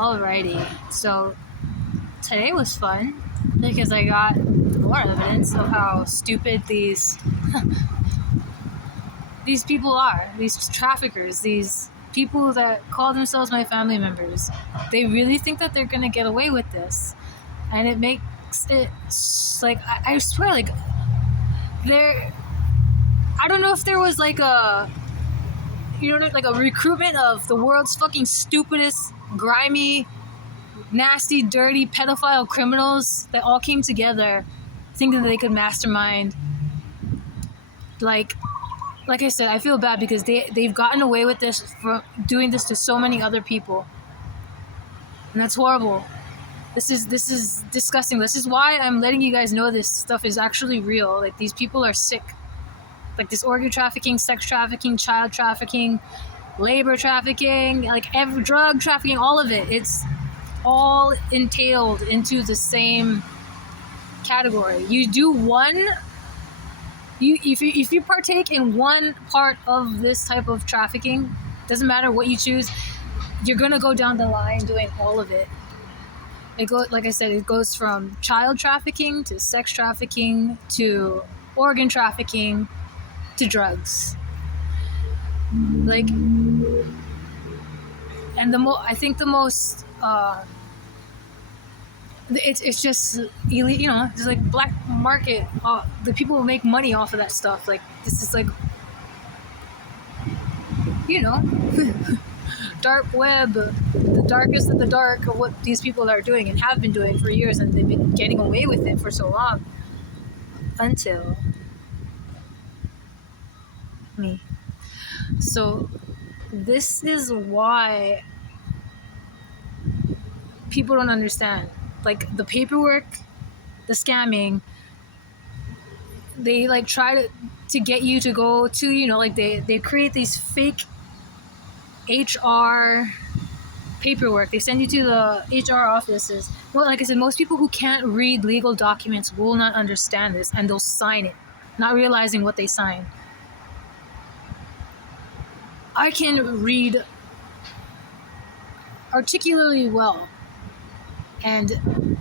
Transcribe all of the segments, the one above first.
Alrighty, so today was fun because I got more evidence of how stupid these people are. These traffickers, these people that call themselves my family members. They really think that they're gonna get away with this, and it makes it like I swear, like there. I don't know if there was like a like a recruitment of the world's fucking stupidest, grimy, nasty, dirty, pedophile criminals that all came together thinking that they could mastermind. Like I said, I feel bad because they've gotten away with this for doing this to so many other people. And that's horrible. This is disgusting. This is why I'm letting you guys know this stuff is actually real. Like, these people are sick. Like, this organ trafficking, sex trafficking, child trafficking, labor trafficking, like every drug trafficking, all of it. It's all entailed into the same category. You do one, if you partake in one part of this type of trafficking, doesn't matter what you choose, you're gonna go down the line doing all of it. Like I said, it goes from child trafficking to sex trafficking to organ trafficking to drugs. Like, and I think the most it's just, it's like black market. The people will make money off of that stuff. Like, this is like, dark web, the darkest of the dark of what these people are doing and have been doing for years, and they've been getting away with it for so long until me. So this is why people don't understand. Like, the paperwork, the scamming, they like try to get you to go to, like they create these fake HR paperwork. They send you to the HR offices. Well, like I said, most people who can't read legal documents will not understand this, and they'll sign it, not realizing what they sign. I can read articulately well, and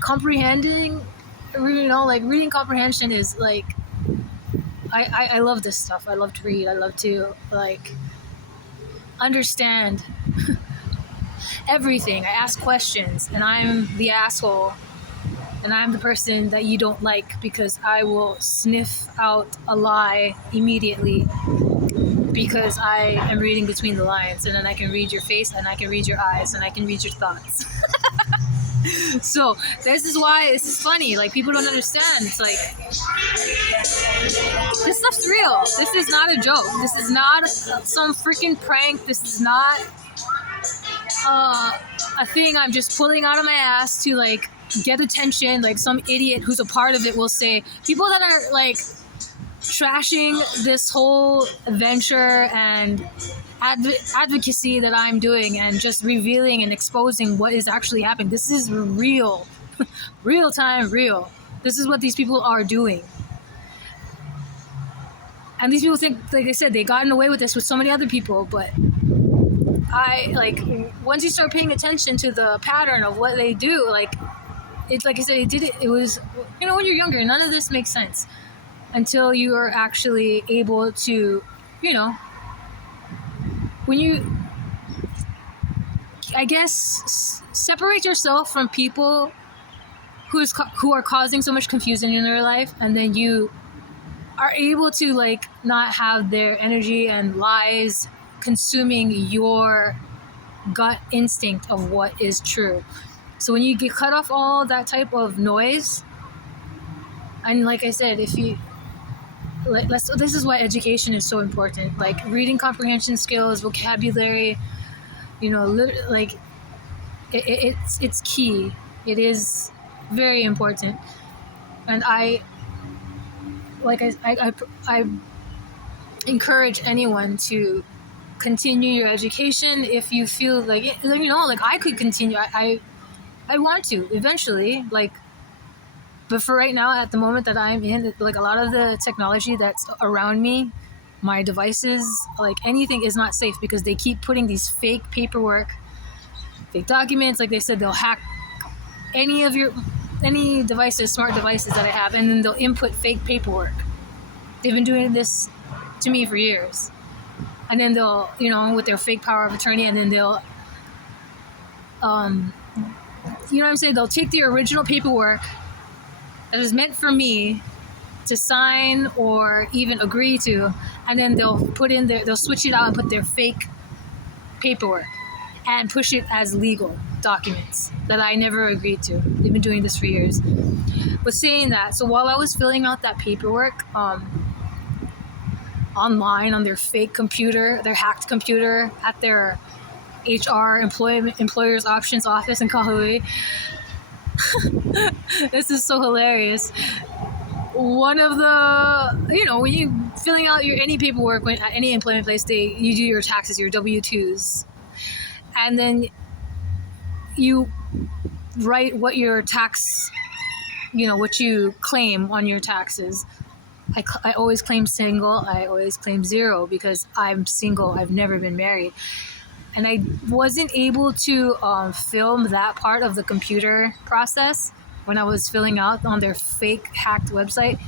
comprehending, reading comprehension is like, I love this stuff. I love to read. I love to understand everything. I ask questions, and I'm the asshole, and I'm the person that you don't like because I will sniff out a lie immediately because I am reading between the lines, and then I can read your face, and I can read your eyes, and I can read your thoughts. So this is why this is funny. Like, people don't understand. It's like, this stuff's real. This is not a joke. This is not some freaking prank. This is not a thing I'm just pulling out of my ass to like get attention. Like, some idiot who's a part of it will say. People that are like trashing this whole venture and advocacy that I'm doing, and just revealing and exposing what is actually happening. This is real. Real time, real. This is what these people are doing. And these people think, like I said, they've gotten away with this with so many other people, but once you start paying attention to the pattern of what they do, it's like I said, it was, when you're younger, none of this makes sense until you are actually able to, when you, I guess, separate yourself from people who are causing so much confusion in their life, and then you are able to not have their energy and lies consuming your gut instinct of what is true. So when you get cut off all that type of noise, and like I said, if you this is why education is so important. Like, reading comprehension skills, vocabulary, it's key. It is very important. And I encourage anyone to continue your education if you feel like I could continue. I want to eventually, but for right now, at the moment that I'm in, a lot of the technology that's around me, my devices, anything is not safe because they keep putting these fake paperwork fake documents. Like they said, they'll hack any devices, smart devices that I have, and then they'll input fake paperwork. They've been doing this to me for years. And then they'll, with their fake power of attorney, and then they'll, you know what I'm saying? They'll take the original paperwork that is meant for me to sign or even agree to, and then they'll switch it out and put their fake paperwork and push it as legal documents that I never agreed to. They've been doing this for years. But saying that, so while I was filling out that paperwork online on their fake computer, their hacked computer at their HR employers options office in Kahului, this is so hilarious. One of the, when you filling out any paperwork at any employment place, you do your taxes, your W-2s, and then you write what your tax, what you claim on your taxes. I always claim single. I always claim zero because I'm single. I've never been married. And I wasn't able to film that part of the computer process when I was filling out on their fake hacked website,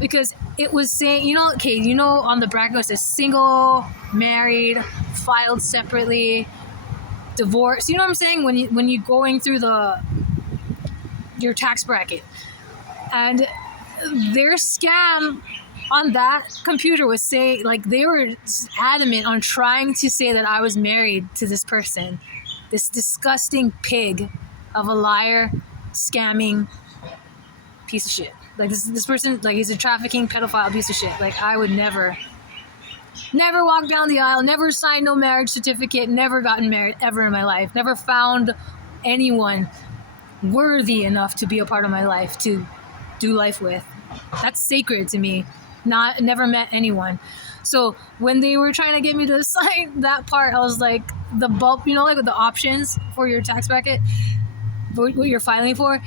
because it was saying, on the bracket it says single, married, filed separately, divorce. You know what I'm saying? When you're going through your tax bracket, and their scam on that computer was saying, like, they were adamant on trying to say that I was married to this person, this disgusting pig of a liar, scamming piece of shit. Like this person, like, he's a trafficking pedophile piece of shit. Like, I would never walk down the aisle, never signed no marriage certificate, never gotten married ever in my life, never found anyone worthy enough to be a part of my life to do life with. That's sacred to me. Never met anyone. So when they were trying to get me to sign that part, I was like, the bulk, like with the options for your tax bracket, what you're filing for,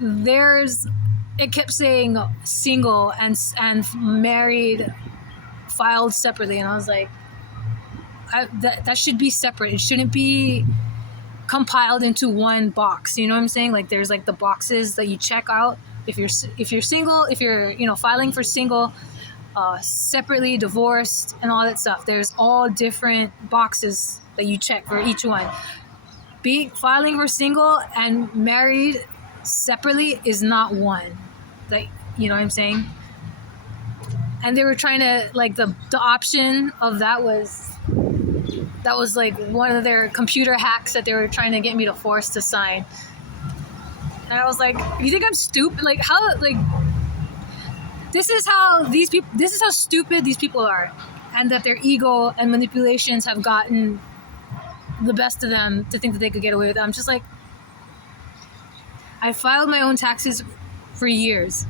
it kept saying single and married, filed separately, and I was like, that should be separate. It shouldn't be compiled into one box. You know what I'm saying? Like, there's like the boxes that you check out if you're single, if you're filing for single, separately, divorced, and all that stuff. There's all different boxes that you check for each one. Filing for single and married separately is not one. Like, you know what I'm saying? And they were trying to, like, the option of that was like one of their computer hacks that they were trying to get me to force to sign. And I was like, you think I'm stupid? Like, how, like, this is how stupid these people are, and that their ego and manipulations have gotten the best of them to think that they could get away with it. I'm just like, I filed my own taxes for years,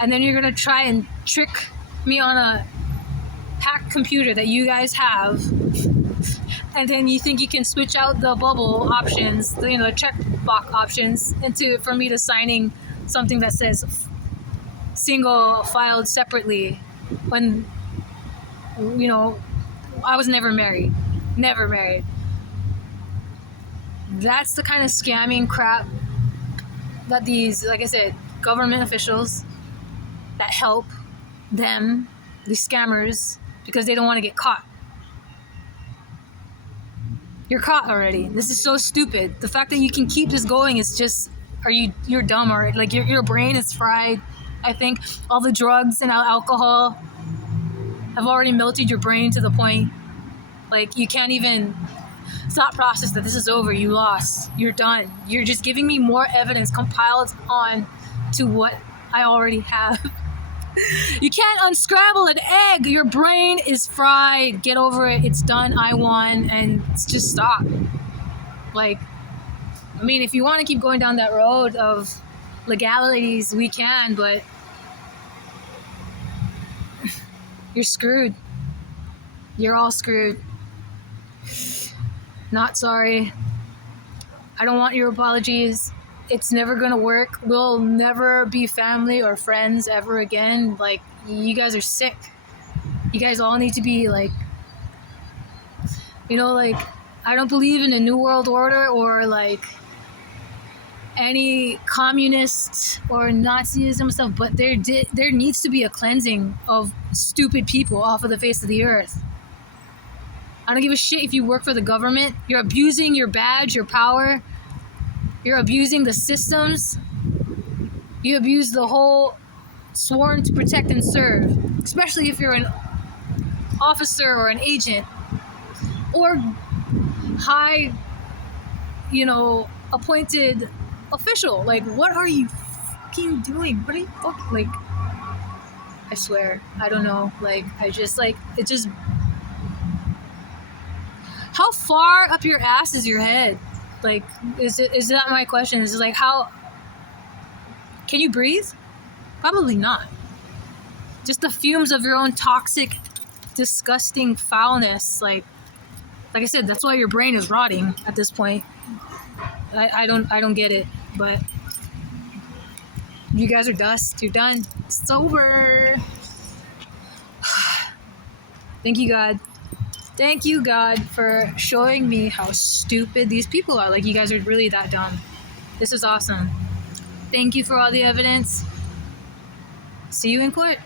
and then you're gonna try and trick me on a hacked computer that you guys have, and then you think you can switch out the bubble options, the checkbox options, for me to signing something that says single, filed separately, when I was never married. That's the kind of scamming crap that these, like I said, government officials that help them, these scammers, because they don't want to get caught. You're caught already. This is so stupid. The fact that you can keep this going is just, you're dumb, or like your brain is fried. I think all the drugs and alcohol have already melted your brain to the point, like, you can't even thought process that this is over. You lost. You're done. You're just giving me more evidence compiled on to what I already have. You can't unscramble an egg. Your brain is fried. Get over it. It's done. I won. And just stop. Like, I mean, if you want to keep going down that road of legalities, we can, but you're screwed. You're all screwed. Not sorry. I don't want your apologies. It's never gonna work. We'll never be family or friends ever again. Like, you guys are sick. You guys all need to be like, like, I don't believe in a new world order or like any communist or Nazism stuff, but there needs to be a cleansing of stupid people off of the face of the earth. I don't give a shit if you work for the government. You're abusing your badge, your power. You're abusing the systems. You abuse the whole sworn to protect and serve, especially if you're an officer or an agent or high, appointed official. Like, what are you fucking doing? What are you fucking, like, I swear, I don't know. Like, I just, like, it just, how far up your ass is your head? Like, is that my question? Is it like, how, can you breathe? Probably not. Just the fumes of your own toxic, disgusting foulness. Like I said, that's why your brain is rotting at this point. I don't get it, but you guys are dust. You're done. It's over. Thank you, God. Thank you, God, for showing me how stupid these people are. Like, you guys are really that dumb. This is awesome. Thank you for all the evidence. See you in court.